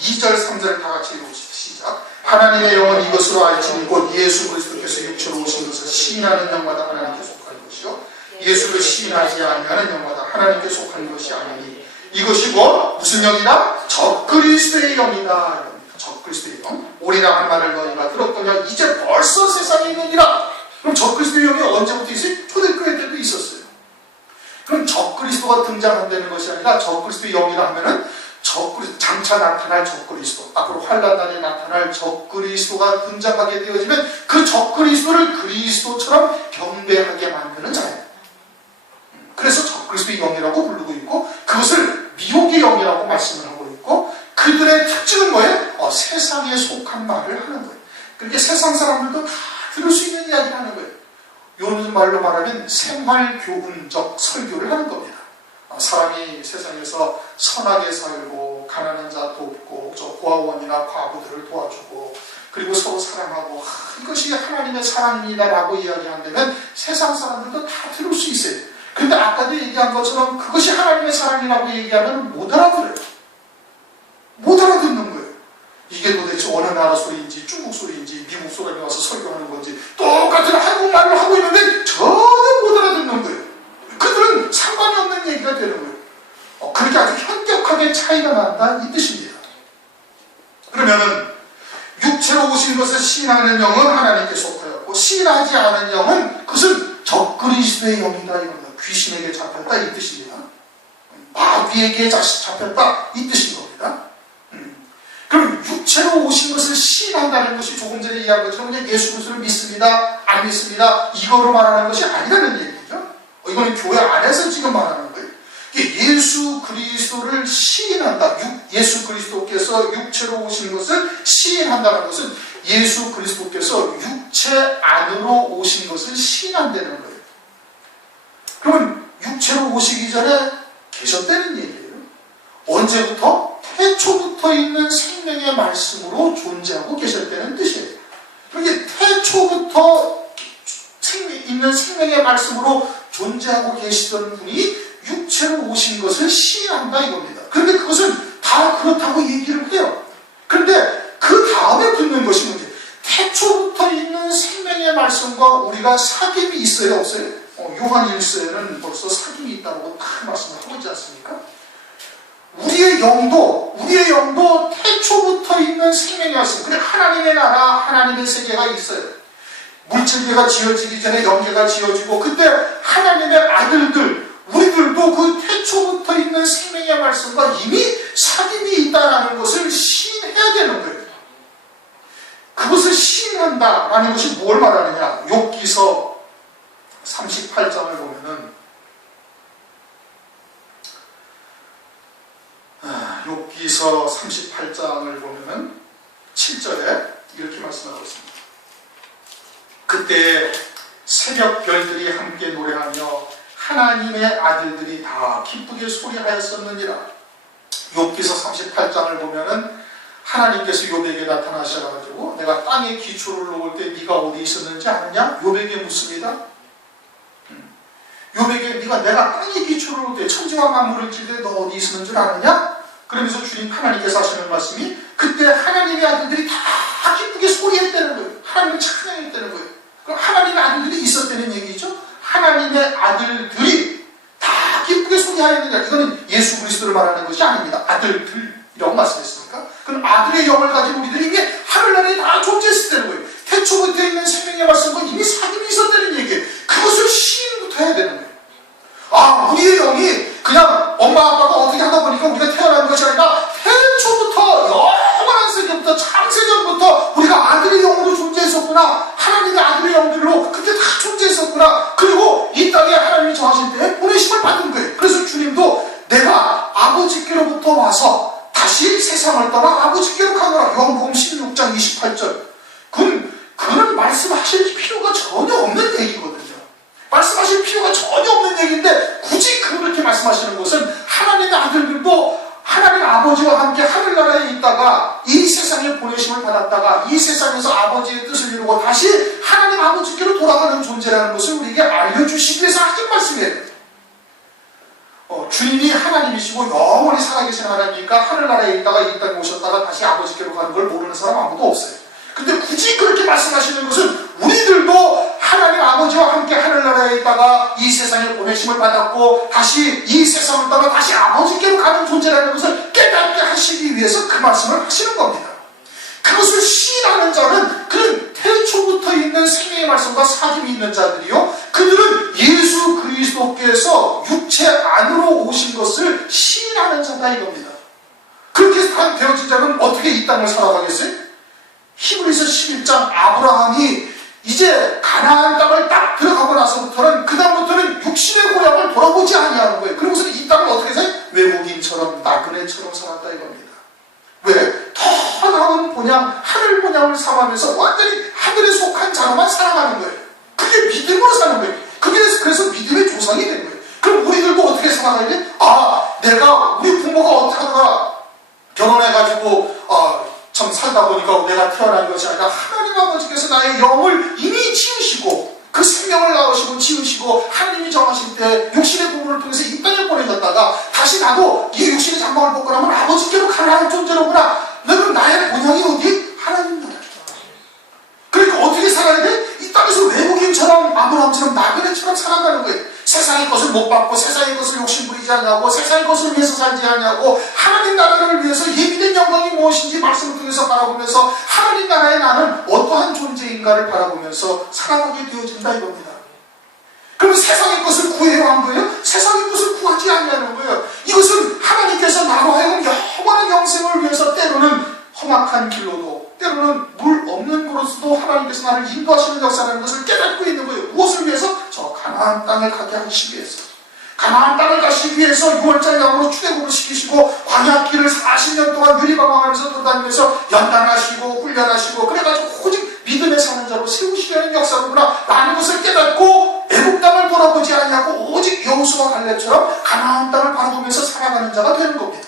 2절 3절 다 같이 읽읍시다. 시작. 하나님의 영은 이것으로 알지니 곧 예수 그리스도께서 육체로 오신 것을 시인하는 영마다 하나님께 속한 것이요 예수를 시인하지 아니하는 영마다 하나님께 속한 것이 아니니 이것이 곧 무슨 영이다? 적그리스도의 영이다. 적그리스도의 영. 오리라 한 말을 너희가 들었더냐 이제 벌써 세상에 있느니라. 그럼 적그리스도의 영이 언제부터 있어요? 초대교회 때도 있었어요. 그럼 적그리스도가 등장한다는 것이 아니라 적그리스도의 영이라 하면은 장차 나타날 적그리스도, 앞으로 환란날에 나타날 적그리스도가 등장하게 되어지면 그 적그리스도를 그리스도처럼 경배하게 만드는 자예요. 그래서 적그리스도의 영이라고 부르고 있고 그것을 미혹의 영이라고 말씀을 하고 있고 그들의 특징은 뭐예요? 세상에 속한 말을 하는 거예요. 그렇게 세상 사람들도 다 들을 수 있는 이야기를 하는 거예요. 요즘 말로 말하면 생활교훈적 설교를 하는 겁니다. 사람이 세상에서 선하게 살고 가난한 자 돕고 저 고아원이나 과부들을 도와주고 그리고 서로 사랑하고 이것이 하나님의 사랑입니다라고 이야기한다면 세상 사람들도 다 들을 수 있어요. 그런데 아까도 얘기한 것처럼 그것이 하나님의 사랑이라고 얘기하면 못 알아들어요. 못 알아듣는 거예요. 이게 도대체 어느 나라 소리인지 중국 소리인지 미국 소리에 와서 설교하는 건지 똑같은 한국말을 하고 있는데 전혀 못 알아듣는 거예요. 그들은 상관이 없는 얘기가 되는 거예요. 그렇게 아주 현격하게 차이가 난다 이 뜻입니다. 그러면은 육체로 오신 것을 시인하는 영은 하나님께 속하였고 시인하지 않은 영은 그것은 적그리스도의 영이다 이겁니다. 귀신에게 잡혔다 이 뜻입니다. 마귀에게 잡혔다 이 뜻인 겁니다. 그럼 육체로 오신 것을 시인한다는 것이 조금 전에 이야기한 것처럼 그냥 예수 그리스도를 믿습니다 안 믿습니다 이거로 말하는 것이 아니라는 얘기죠. 이거는 교회 안에서 지금 말하는 거예요. 예수 그리스도를 시인한다. 예수 그리스도께서 육체로 오신 것을 시인한다는 것은 예수 그리스도께서 육체 안으로 오신 것을 시인한다는 거예요. 그러면 육체로 오시기 전에 계셨다는 얘기예요. 언제부터? 태초부터 있는 생명의 말씀으로 존재하고 계셨다는 뜻이에요. 그러니까 태초부터 있는 생명의 말씀으로 존재하고 계시던 분이 육체로 오신 것을 시인한다 이겁니다. 그런데 그것은 다 그렇다고 얘기를 해요. 그런데 그 다음에 붙는 것이 문제. 태초부터 있는 생명의 말씀과 우리가 사귐이 있어요, 없어요? 요한 1서에는 벌써 사귐이 있다고 다 말씀을 하고 있지 않습니까? 우리의 영도 태초부터 있는 생명의 말씀. 그래, 하나님의 나라, 하나님의 세계가 있어요. 물질계가 지어지기 전에 영계가 지어지고, 그때 하나님의 아들들, 우리들도 그 태초부터 있는 생명의 말씀과 이미 사귐이 있다는 것을 시인해야 되는 거예요. 그것을 시인한다라는 것이 뭘 말하느냐? 욥기서 38장을 보면은 욥기서 38장을 보면은 7절에 이렇게 말씀하고 있습니다. 그때 새벽 별들이 함께 노래하며 하나님의 아들들이 다 기쁘게 소리하였었느니라. 욥기서 38장을 보면은 하나님께서 욥에게 나타나셔가지고 내가 땅에 기초를 놓을 때 네가 어디 있었는지 아느냐? 욥에게 묻습니다. 욥에게 내가 땅에 기초를 놓을 때 천지와 만물을 질 때 너 어디 있었는 줄 아느냐? 그러면서 주님 하나님께서 하시는 말씀이 그때 하나님의 아들들이 다 기쁘게 소리했다는 거예요. 하나님을 찬양했다는 거예요. 그럼 하나님의 아들들이 있었다는 얘기죠. 하나님의 아들들이 다 기쁘게 소리하였느냐. 이거는 예수 그리스도를 말하는 것이 아닙니다. 아들들이라고 말씀했으니까. 그럼 아들의 영을 가진 우리들이 이미 하늘나라에 다 존재했었다는 거예요. 태초부터 있는 생명의 말씀과 이미 사귐이 있었다는 얘기예요. 그것을 시인부터 해야 되는 거예요. 우리의 영이 그냥 엄마 아빠가 어떻게 하다 보니까 우리가 태어난 것이 아니라 태초부터 영원한 세계부터 창세전부터 우리가 아들의 영으로 존재했었구나. 하나님의 아들의 영들로 그때 다 존재했었구나. 그리고 이 땅에 하나님이 정하실 때 보내심을 받은 거예요. 그래서 주님도 내가 아버지께로부터 와서 다시 세상을 떠나 아버지께로 가노라. 요한복음 16장 28절. 그는 말씀하실 필요가 전혀 없는 얘기거든요. 말씀하실 필요가 전혀 없는 얘기인데 굳이 그렇게 말씀하시는 것은 하나님의 아들들도 하나님 아버지와 함께 하늘나라에 있다가 이 세상에 보내심을 받았다가 이 세상에서 아버지의 뜻을 이루고 다시 하나님 아버지께로 돌아가는 존재라는 것을 우리에게 알려주시기 위해서 하신 말씀이에요. 주님이 하나님이시고 영원히 살아계신 하나님이니까 하늘나라에 있다가 이 땅에 오셨다가 다시 아버지께로 가는 걸 모르는 사람 아무도 없어요. 근데 굳이 그렇게 말씀하시는 것은 우리들도 하나님 아버지와 함께 하늘나라에 있다가 이 세상에 보내심을 받았고 다시 이 세상을 떠나 다시 아버지께로 가는 존재라는 것을 깨닫게 하시기 위해서 그 말씀을 하시는 겁니다. 그것을 시인하는 자는 그는 태초부터 있는 생명의 말씀과 사귐이 있는 자들이요, 그들은 예수 그리스도께서 육체 안으로 오신 것을 시인하는 자다 이겁니다. 그렇게 되어진 자는 어떻게 이 땅을 살아가겠어요? 히브리서 11장 아브라함이 이제 가나안 땅을 딱 들어가고 나서부터는 그다음부터는 육신의 고향을 돌아보지 아니하는 거예요. 그러고서는 이 땅을 어떻게 해서 외국인처럼 나그네처럼 살았다 이겁니다. 왜? 더 나은 본향, 하늘 본향을 삼으면서 완전히 하늘에 속한 자로만 살아가는 거예요. 그게 믿음으로 사는 거예요. 그래서 믿음의 조상이 된 거예요. 그럼 우리들도 어떻게 살아가야 돼? 내가 우리 부모가 어떻게 하다가 결혼해가지고 참 살다 보니까 내가 태어난 것이 아니라 하나님 아버지께서 나의 영을 이미 지으시고 그 생명을 낳으시고 지으시고 하나님이 정하실 때 육신의 부모를 통해서 이 땅에 보내셨다가 다시 나도 이 육신의 장막을 벗고 나면 아버지께로 가나할 존재로구나. 너는 나의 본향이 어디? 하나님 나라다. 그러니까 어떻게 살아야 돼? 이 땅에서 외국인처럼 아브라함처럼 나그네처럼 살아가는 거예요. 세상의 것을 못 받고 세상의 것을 욕심부리지 않냐고 세상의 것을 위해서 살지 않냐고 하나님 나라를 위해서 예비된 영광이 무엇인지 말씀을 통해서 바라보면서 하나님 나라의 나는 어떠한 존재인가를 바라보면서 살아가게 되어진다 이겁니다. 그럼 세상의 것을 구해야 한 거예요? 세상의 것을 구하지 않냐는 거예요. 이것은 하나님께서 나로 하여금 영원한 영생을 위해서 때로는 험악한 길로도 때로는 물 없는 곳으로도 하나님께서 나를 인도하시는 역사라는 것을 깨닫고 있는 거예요. 무엇을 위해서? 저 가나안 땅을 가게 하시기 위해서. 가나안 땅을 가시기 위해서 6월절 양으로 출애굽을 시키시고 광야길을 40년 동안 유리방황하면서 돌아다니면서 연단하시고 훈련하시고 그래가지고 오직 믿음에 사는 자로 세우시려는 역사로구나 라는 것을 깨닫고 애국 땅을 돌아보지 않냐고 오직 여호수아 갈렙처럼 가나안 땅을 바라보면서 살아가는 자가 되는 겁니다.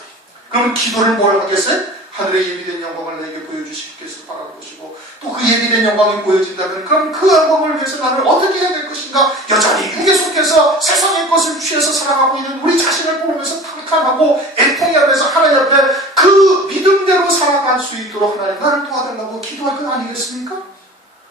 그럼 기도를 뭘 하겠어요? 하늘의 예비된 영광을 내게 보여주시기 위해서 바라보시고 또 그 예비된 영광이 보여진다면 그럼 그 영광을 위해서 나를 어떻게 해야 될 것인가? 여전히 육에 속해서 세상의 것을 취해서 살아가고 있는 우리 자신을 보면서 탄탄하고 애통이 하면서 하나님 앞에 그 믿음대로 살아갈 수 있도록 하나님 나를 도와달라고 기도할 것 아니겠습니까?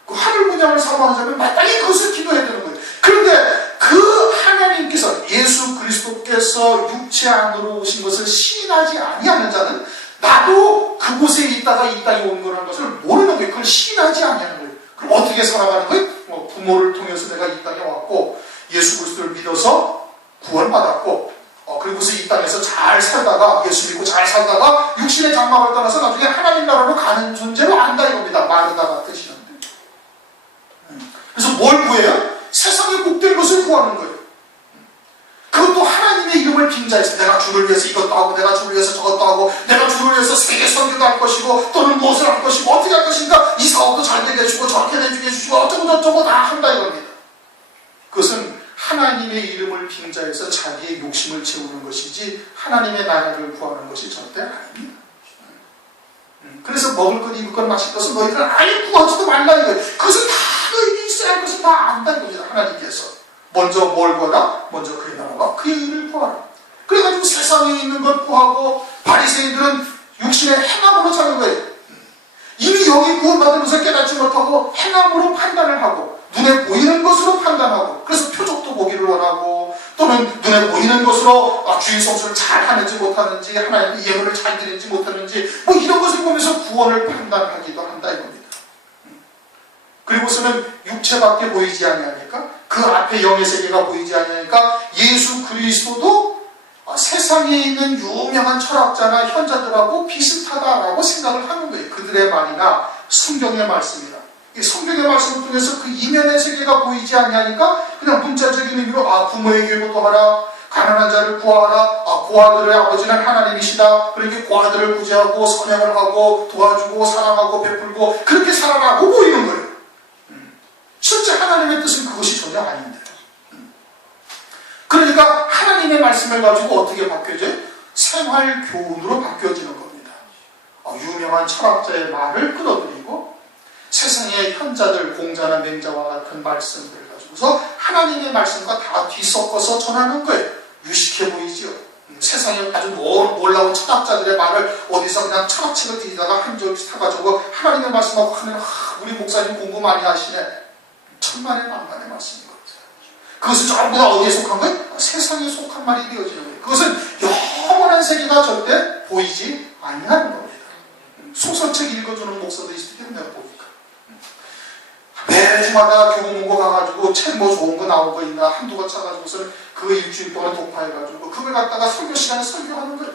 그 하늘 분양을 사모하는 자면 마땅히 그것을 기도해야 되는 거예요. 그런데 그 하나님께서 예수 그리스도께서 육체 안으로 오신 것을 시인하지 아니하는 자는 나도 그곳에 있다가 이 땅에 온 거라는 것을 모르는 거예요. 그걸 시인하지 아니하는 거예요. 그럼 어떻게 살아가는 거예요? 부모를 통해서 내가 이 땅에 왔고 예수 그리스도를 믿어서 구원받았고 그리고서 이 땅에서 잘 살다가 예수 믿고 잘 살다가 육신의 장막을 떠나서 나중에 하나님 나라로 가는 존재로 안다 이겁니다. 마르다가 뜻이는데. 그래서 뭘 구해요? 세상에 복된 것을 구하는 거예요. 그것도 하나님의 이름을 빙자해서 내가 주를 위해서 이것도 하고 내가 주를 위해서 저것도 하고 내가 주를 위해서 세계 선교도 할 것이고 또는 무엇을 할 것이고 어떻게 할 것인가 이 사업도 잘 되게 해주고 저렇게 되게 해주시고 어쩌고 저쩌고 다 한다 이겁니다. 그것은 하나님의 이름을 빙자해서 자기의 욕심을 채우는 것이지 하나님의 나라를 구하는 것이 절대 아닙니다. 그래서 먹을 것, 입을 것, 마실 것은 너희들 아예 구하지도 말라 이거예요. 그것은 다 너희들이 있어야 할 것은 다 안다 이겁니다. 하나님께서 먼저 뭘 구하라? 먼저 그의 나라와 그의 의를 구하라. 그래가지고 세상에 있는 것 구하고 바리새인들은 육신의 행함으로 사는 거예요. 이미 여기 구원받으면서 깨닫지 못하고 행함으로 판단을 하고 눈에 보이는 것으로 판단하고 그래서 표적도 보기를 원하고 또는 눈에 보이는 것으로 주의 성수를 잘 하는지 못하는지 하나님의 예물을 잘 드리는지 못하는지 뭐 이런 것을 보면서 구원을 판단하기도 한다 이겁니다. 그리고서는 육체밖에 보이지 아니하니까 그 앞에 영의 세계가 보이지 아니하니까 예수 그리스도도 세상에 있는 유명한 철학자나 현자들하고 비슷하다라고 생각을 하는 거예요. 그들의 말이나 성경의 말씀이나 성경의 말씀을 통해서 그 이면의 세계가 보이지 아니하니까 그냥 문자적인 의미로 부모에게 기도하라, 가난한 자를 구하라, 고아들의 아버지는 하나님이시다. 그렇게 고아들을 구제하고 선행을 하고 도와주고 사랑하고 베풀고 그렇게 살아가고 보이는 거예요. 실제 하나님의 뜻은 그것이 전혀 아닌데. 그러니까 하나님의 말씀을 가지고 어떻게 바뀌어져요? 생활교훈으로 바뀌어지는 겁니다. 유명한 철학자의 말을 끌어들이고 세상의 현자들, 공자나 맹자와 같은 말씀들을 가지고서 하나님의 말씀과 다 뒤섞어서 전하는 거예요. 유식해 보이지요. 세상에 아주 놀라운 철학자들의 말을 어디서 그냥 철학책을 뒤다가 한 줄 사가지고 하나님의 말씀하고 하면 우리 목사님 공부 많이 하시네. 천만의 만만의 말씀인 것 같아요. 그것은 전부 다 어디에 속한 거예요? 세상에 속한 말이 되어지는 거예요. 그것은 영원한 세계가 절대 보이지 아니하는 겁니다. 소설책 읽어주는 목사도 있을 때 내가 보니까 매주마다 교구 문고 가가지고 책 뭐 좋은 거 나온 거 있나 한두 권 사가지고서는 그거 일주일 동안 독파해가지고 그걸 갖다가 설교 시간에 설교하는 거예요.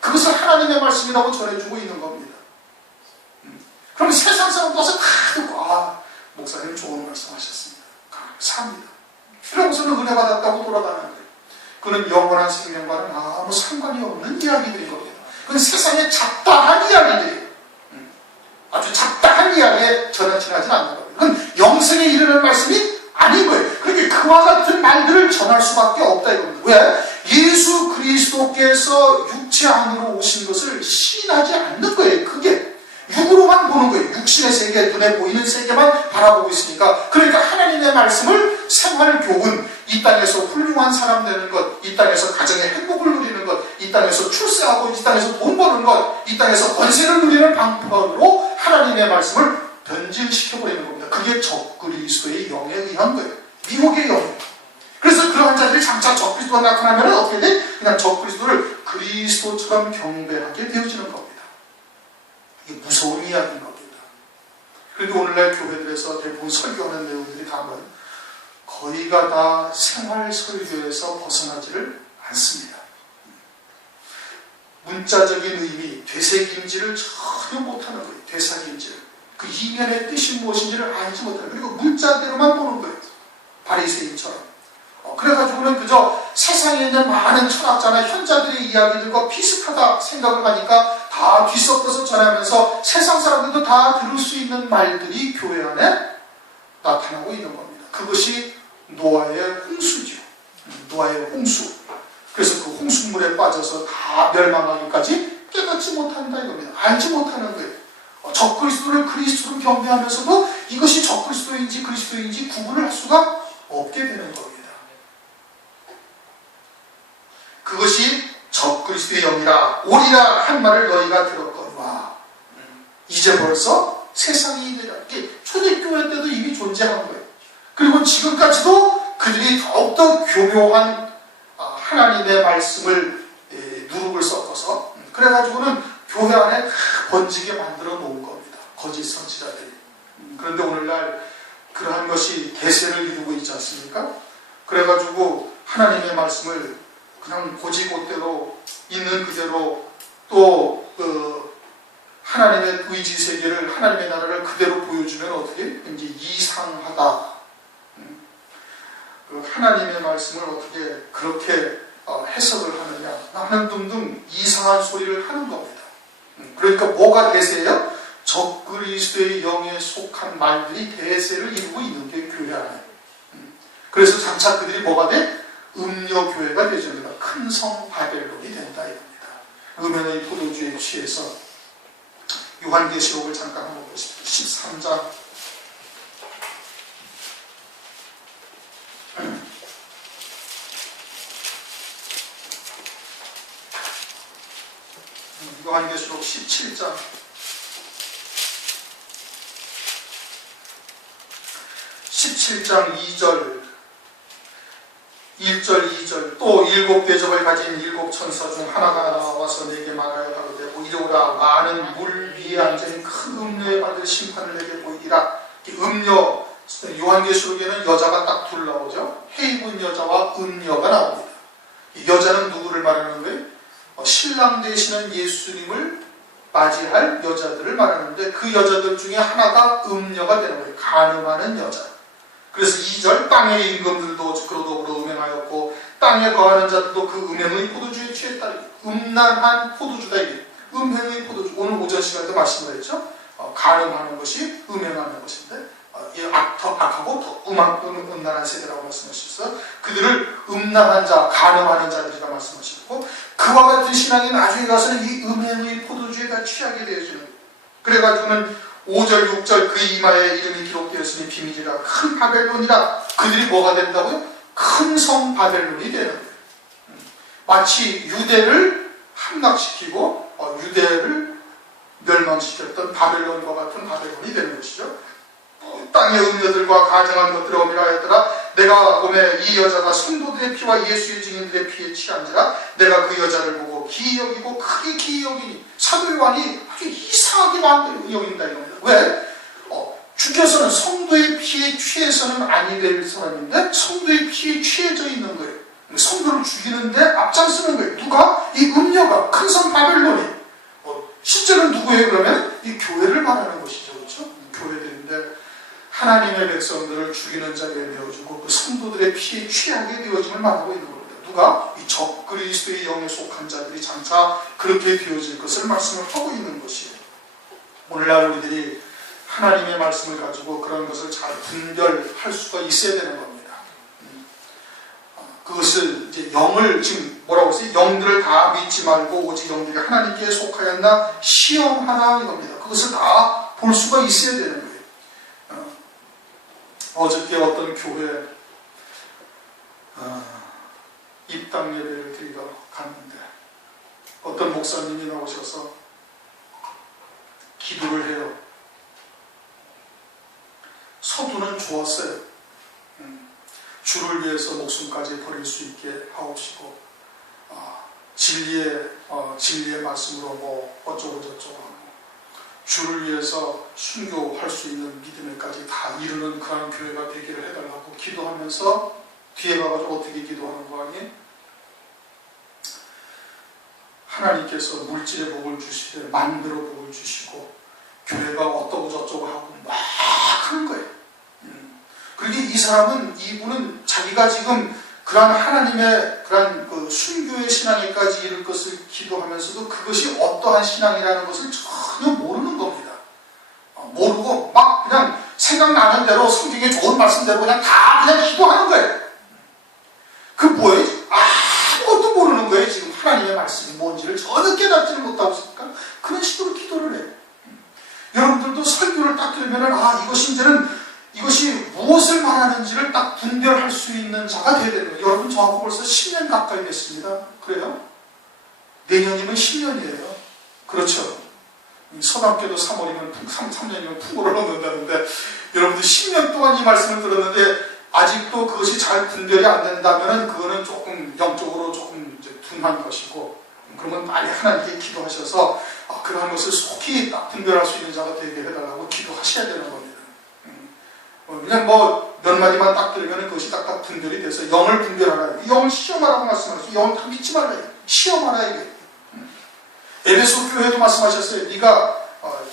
그것을 하나님의 말씀이라고 전해주고 있는 겁니다. 그러면 세상 사람도 와서 다 듣고 목사님 좋은 말씀 하셨습니다. 감사합니다. 이러고서는 은혜 받았다고 돌아가는 거예요. 그는 영원한 생명과는 아무 상관이 없는 이야기들인 겁니다. 그건 세상에 잡다한 이야기들이에요. 아주 잡다한 이야기에 전혀 지나지 않는 겁니다. 그건 영생에 이르는 말씀이 아닌 거예요. 그러니까 그와 같은 말들을 전할 수밖에 없다 이겁니다. 왜? 예수 그리스도께서 육체 안으로 오신 것을 시인하지 않는 거예요. 그게 육으로만 보는 거예요. 육신의 세계, 눈에 보이는 세계만 바라보고 있으니까. 그러니까 하나님의 말씀을 생활교훈, 이 땅에서 훌륭한 사람 되는 것, 이 땅에서 가정의 행복을 누리는 것, 이 땅에서 출세하고 이 땅에서 돈 버는 것, 이 땅에서 권세를 누리는 방편으로 하나님의 말씀을 변질시켜버리는 겁니다. 그게 적그리스도의 영에 의한 거예요. 미혹의 영. 그래서 그러한 자들이 장차 적그리스도가 나타나면 어떻게 돼? 그냥 적그리스도를 그리스도처럼 경배하게 되어지는 겁니다. 이게 무서운 이야기인 겁니다. 그런데 오늘날 교회들에서 대부분 설교하는 내용들이 가면 거의가 다 생활 설교에서 벗어나지를 않습니다. 문자적인 의미, 되새김질을 전혀 못하는 거예요. 되새김질. 그 이면의 뜻이 무엇인지를 알지 못하는 거예요. 그리고 문자대로만 보는 거예요. 바리새인처럼. 그래가지고는 그저 세상에 있는 많은 철학자나 현자들의 이야기들과 비슷하다 생각을 하니까 다 뒤섞어서 전하면서 세상 사람들도 다 들을 수 있는 말들이 교회 안에 나타나고 있는 겁니다. 그것이 노아의 홍수죠. 노아의 홍수. 그래서 그 홍수물에 빠져서 다 멸망하기까지 깨닫지 못한다 이겁니다. 알지 못하는 거예요. 적그리스도를 그리스도로 경배하면서도 이것이 적그리스도인지 그리스도인지 구분을 할 수가 없게 되는 겁니다. 그것이 적그리스도의 영이라 오리라 한 말을 너희가 들었거니와. 이제 벌써 세상이 되라. 이게 초대교회 때도 이미 존재하는 거예요. 그리고 지금까지도 그들이 더욱더 교묘한 하나님의 말씀을 누룩을 섞어서 그래가지고는 교회 안에 다 번지게 만들어 놓은 겁니다. 거짓 선지자들이. 그런데 오늘날 그러한 것이 대세를 이루고 있지 않습니까? 그래가지고 하나님의 말씀을 그냥 고지고대로 있는 그대로 또 하나님의 의지 세계를 하나님의 나라를 그대로 보여주면 어떻게 이제 이상하다. 하나님의 말씀을 어떻게 그렇게 해석을 하느냐 하는 등등 이상한 소리를 하는 겁니다. 그러니까 뭐가 대세예요? 적그리스도의 영에 속한 말들이 대세를 이루고 있는 게 교회 안에. 그래서 장차 그들이 뭐가 돼? 음녀교회가 되집니다. 큰 성 바벨론이 된다 이겁니다. 음연의 포도주에 취해서 요한계시록을 잠깐 한번 보십시오. 13장 요한계시록 17장 2절 1절 2절 또 7 대접을 가진 7 천사 중 하나가 나와서 내게 말하여 가로되 이르오라 많은 물 위에 앉은 큰 음녀에 받을 심판을 내게 보이리라. 음녀 요한계시록에는 여자가 딱 둘 나오죠. 해입은 여자와 음녀가 나옵니다. 이 여자는 누구를 말하는 거예요? 신랑 되시는 예수님을 맞이할 여자들을 말하는데 그 여자들 중에 하나가 음녀가 되는 거예요. 간음하는 여자. 그래서 2절 땅의 임금들도 그러더불어 음행하였고 땅에 거하는 자들도 그 음행의 포도주에 취했다. 음란한 포도주다 이게. 음행의 포도주. 오늘 오전 시간에도 말씀을 했죠. 간음하는 것이 음행하는 것인데 더 악하고 더 음란한 세대라고 말씀하셨어요. 그들을 음란한 자, 간음하는 자들이라 말씀하셨고 그와 같은 신앙이 나중에 가서는 이 음행의 포도주에 다 취하게 되어지는 거예요. 그래가지고는 5절 6절 그 이마에 이름이 기록되었으니 비밀이라 큰 바벨론이라. 그들이 뭐가 된다고요? 큰 성 바벨론이 되는 거예요. 마치 유대를 함락시키고 유대를 멸망시켰던 바벨론과 같은 바벨론이 되는 것이죠. 땅의 음녀들과 가정한 것들을 어미라하였더라. 내가 보매 이 여자가 성도들의 피와 예수의 증인들의 피에 취한지라. 내가 그 여자를 보고 기이 여기고 크게 기이 여기니. 사도 요한이 아주 이상하게 만들어 여긴다 이겁니다. 왜? 주께서는 성도의 피에 취해서는 아니 될 사람인데 성도의 피에 취해져 있는 거예요. 성도를 죽이는데 앞장서는 거예요. 누가? 이 음녀가 큰 성 바벨론이. 실제로는 누구예요? 그러면 이 교회를 말하는 것이죠. 그렇죠? 교회들인데 하나님의 백성들을 죽이는 자리에 내어주고 그 성도들의 피에 취하게 되어짐을 말하고 있는 겁니다. 누가? 이 적그리스도의 영에 속한 자들이 장차 그렇게 되어질 것을 말씀을 하고 있는 것이에요. 오늘날 우리들이 하나님의 말씀을 가지고 그런 것을 잘 분별할 수가 있어야 되는 겁니다. 그것을 이제 영을 지금 뭐라고 했어요? 영들을 다 믿지 말고 오직 영들이 하나님께 속하였나 시험하라 이겁니다. 그것을 다 볼 수가 있어야 되는 거예요. 어저께 어떤 교회 입당 예배를 드리러 갔는데 어떤 목사님이 나오셔서 기도를 해요. 서두는 좋았어요. 주를 위해서 목숨까지 버릴 수 있게 하옵시고 진리의 말씀으로 뭐 어쩌고 저쩌고 하고 주를 위해서 순교할 수 있는 믿음에까지 다 이루는 그런 교회가 되기를 해달라고 기도하면서 뒤에 가가지고 어떻게 기도하는 거 아니에요? 하나님께서 물질의 복을 주시되 만배로 복을 주시고 교회가 어떠고 저쩌고 하고 막 하는 거예요. 그러게 이분은 자기가 지금 그러한 하나님의 그러한 그 순교의 신앙에까지 이를 것을 기도하면서도 그것이 어떠한 신앙이라는 것을 전혀 모르는 겁니다. 모르고 막 그냥 생각나는 대로 성경에 좋은 말씀대로 그냥 기도하는 거예요. 그 뭐예요? 아무것도 모르는 거예요. 지금 하나님의 말씀이 뭔지를 전혀 깨닫지를 못하고 있으니까 그런 식으로 기도를 해요. 여러분 있는 자가 되어야 되는 거예요. 여러분 저하고 벌써 10년 가까이 됐습니다. 그래요? 내년이면 10년이에요. 그렇죠? 서당교도 3년이면 풍고를 얻는다는데 여러분들 10년 동안 이 말씀을 들었는데 아직도 그것이 잘 분별이 안 된다면 그거는 조금 영적으로 조금 이제 둔한 것이고, 그러면 빨리 하나님께 기도하셔서 그러한 것을 속히 딱 분별할 수 있는 자가 되게 해달라고 기도하셔야 되는 겁니다. 그냥 몇 마디만 딱 들으면 그것이 딱딱 분별이 돼서 영을 분별하라. 영을 시험하라고 말씀하셨어요. 영을 다 믿지 말라. 시험하라 이게. 에베소 교회도 말씀하셨어요. 네가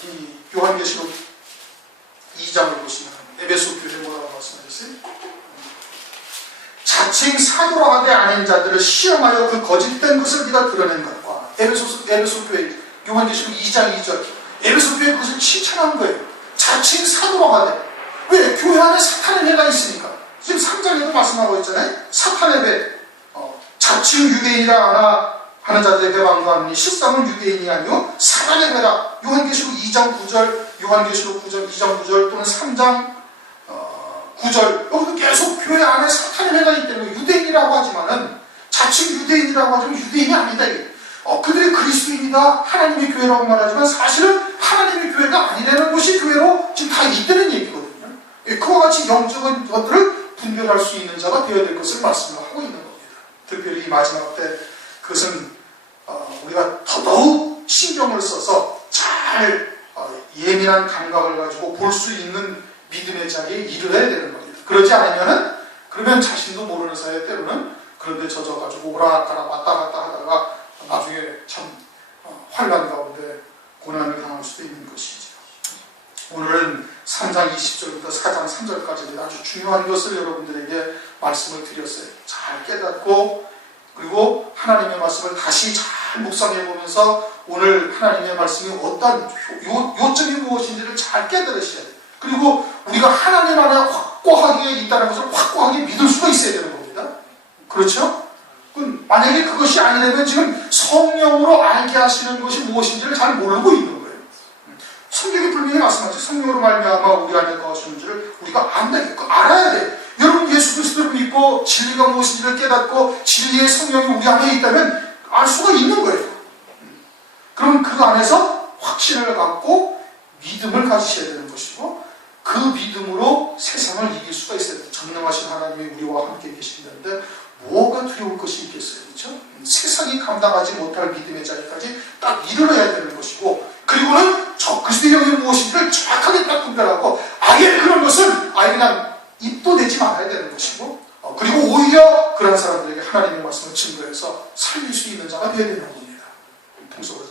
이 요한계시록 2장을 보시면 에베소 교회 뭐라고 말씀하셨어요? 자칭 사도라 하되 아닌 자들을 시험하여 그 거짓된 것을 네가 드러낸 것과 에베소 교회 요한계시록 2장 2절 에베소 교회 그것을 칭찬한 거예요. 자칭 사도라 하되 왜? 교회 안에 사탄의 배가 있으니까. 지금 3장에도 말씀하고 있잖아요. 사탄의 배. 자칭 유대인이라 하는 자들의 배방도 하느니 실상은 유대인이 아니요 사탄의 배라. 요한계시록 2장 9절, 요한계시록 9장 2장 9절 또는 3장 9절 여기도 계속 교회 안에 사탄의 배가 있다는 거예요. 유대인이라고 하지만은 자칭 유대인이라고 하지만 유대인이 아니다. 그들이 그리스도인이다. 하나님의 교회라고 말하지만 사실은 하나님의 교회가 아니라는 것이 교회로 지금 다 있다는 얘기거든요. 그와 같이 영적인 것들을 분별할 수 있는 자가 되어야 될 것을 말씀을 하고 있는 겁니다. 특별히 이 마지막 때 그것은 우리가 더더욱 신경을 써서 잘 예민한 감각을 가지고 볼 수 있는 믿음의 자리에 이르러야 되는 겁니다. 그러지 않으면은 그러면 자신도 모르는 사이에 때로는 그런데 젖어가지고 오락가락 왔다 갔다 하다가 나중에 참 환란 가운데 고난을 당할 수도 있는 것이죠. 오늘은 3장 20절부터 4장 3절까지 아주 중요한 것을 여러분들에게 말씀을 드렸어요. 잘 깨닫고 그리고 하나님의 말씀을 다시 잘 묵상해 보면서 오늘 하나님의 말씀이 어떤 요점이 무엇인지를 잘 깨달으셔야 돼요. 그리고 우리가 하나님 안에 확고하게 있다는 것을 확고하게 믿을 수가 있어야 되는 겁니다. 그렇죠? 만약에 그것이 아니라면 지금 성령으로 알게 하시는 것이 무엇인지를 잘 모르고 있는 거예요. 성경이 분명히 말씀하죠. 성령으로 말미암아 우리 안에 거하시는 줄을 우리가 알아야 돼. 여러분 예수 그리스도를 믿고 진리가 무엇인지를 깨닫고 진리의 성령이 우리 안에 있다면 알 수가 있는 거예요. 그럼 그 안에서 확신을 갖고 믿음을 가지셔야 되는 것이고 그 믿음으로 세상을 이길 수가 있어야 돼요. 전능하신 하나님이 우리와 함께 계신다는데 뭐가 두려울 것이 있겠어요. 그렇죠? 세상이 감당하지 못할 믿음의 자리까지 딱 이르러야 되는 것이고 그리고는 저 그리스도의 영이 무엇인지를 정확하게 딱 분별하고 아예 그런 것을 아예 그냥 입도 내지 말아야 되는 것이고 그리고 오히려 그런 사람들에게 하나님의 말씀을 증거해서 살릴 수 있는 자가 되어야 되는 겁니다. 통속으로